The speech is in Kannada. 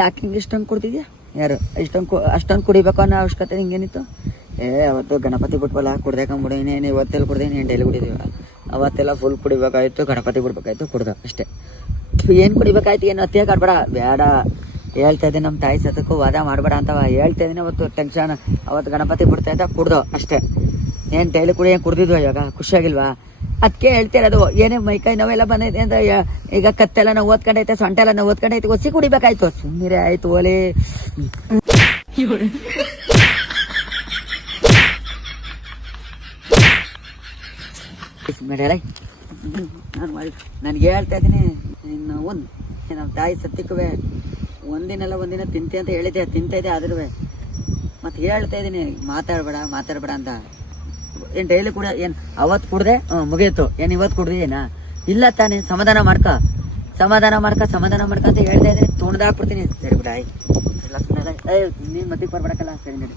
ಯಾಕೆ ಹಿಂಗೆ ಇಷ್ಟೊಂದು ಕೊಡ್ತಿದ್ಯಾ? ಯಾರು ಅಷ್ಟೊಂದು ಕುಡಿಬೇಕು ಅನ್ನೋ ಅವಶ್ಯಕತೆ ಹಿಂಗೇನಿತ್ತು? ಅವತ್ತು ಗಣಪತಿ ಬಿಟ್ವಲ್ಲ, ಕುಡ್ದೇಕೊಂಬಿಡು. ಇನ್ನೇನು ಇವತ್ತೆಲ್ಲ ಕುಡ್ದೆ, ಇನ್ನೇನು ಡೈಲಿ ಕುಡಿದೀವ. ಅವತ್ತೆಲ್ಲ ಫುಲ್ ಕುಡಿಬೇಕಾಯ್ತು, ಗಣಪತಿ ಬಿಡ್ಬೇಕಾಯ್ತು, ಕುಡ್ದು ಅಷ್ಟೇ. ಏನು ಕುಡಿಬೇಕಾಯ್ತು, ಏನು ಅತಿಯಾಗಿ ಆಡ್ಬೇಡ, ಬೇಡ ಹೇಳ್ತಾ ಇದ್ದೀನಿ. ನಮ್ಮ ತಾಯಿ ಸತಕ್ಕೂ ವಾದ ಮಾಡಬೇಡ ಅಂತವ ಹೇಳ್ತಾ ಇದ್ದೀನಿ. ಅವತ್ತು ಟೆನ್ಷನ್, ಅವತ್ತು ಗಣಪತಿ ಬಿಡ್ತಾ ಇದ್ದ, ಕುಡ್ದು ಅಷ್ಟೇ. ಏನು ಡೈಲಿ ಕುಡಿ, ಏನು ಕುಡ್ದಿದ್ವು ಇವಾಗ ಖುಷಿಯಾಗಿಲ್ವಾ? ಅದಕ್ಕೆ ಹೇಳ್ತಿರೋದು. ಏನೇ ಮೈಕೈ ನೋವೆಲ್ಲ ಬಂದೈತೆ ಅಂತ, ಈಗ ಕತ್ತೆಲ್ಲ ನಾವು ಓದ್ಕೊಂಡೈತೆ, ಸೊಂಟ ಎಲ್ಲ ನಾವು ಓದ್ಕೊಂಡೈತೆ, ಒಸಿ ಕುಡಿಬೇಕಾಯ್ತು. ಸುಮ್ಮನೆ ಆಯ್ತು ಓಲೆ. ನನಗೆ ಹೇಳ್ತಾ ಇದ್ದೀನಿ, ಇನ್ನು ನಮ್ಮ ತಾಯಿ ಸತ್ಯಕ್ಕೂ ಒಂದಿನ ತಿಂತೆ ಅಂತ ಹೇಳಿದ್ದೆ, ತಿಂತಾ ಇದೆ. ಆದ್ರೂ ಮತ್ತೆ ಹೇಳ್ತಾ ಇದ್ದೀನಿ, ಮಾತಾಡಬೇಡ ಅಂತ. ಏನು ಡೈಲಿ ಕೂಡ ಏನು ಅವತ್ತು ಕುಡ್ದೆ ಮುಗಿಯಿತು, ಏನು ಇವತ್ತು ಕುಡ್ದು ಏನ ಇಲ್ಲ ತಾನೇ? ಸಮಾಧಾನ ಮಾಡ್ಕ ಅಂತ ಹೇಳ್ತಾ ಇದ್ದೀನಿ. ತುಣ್ದಾಕ್ಬಿಡ್ತೀನಿ. ಸರಿ ಬಿಡ, ನೀನು ಮತ್ತಿಗೆ ಬರ್ಬೇಕಲ್ಲ. ಸರಿ ನಡಿ.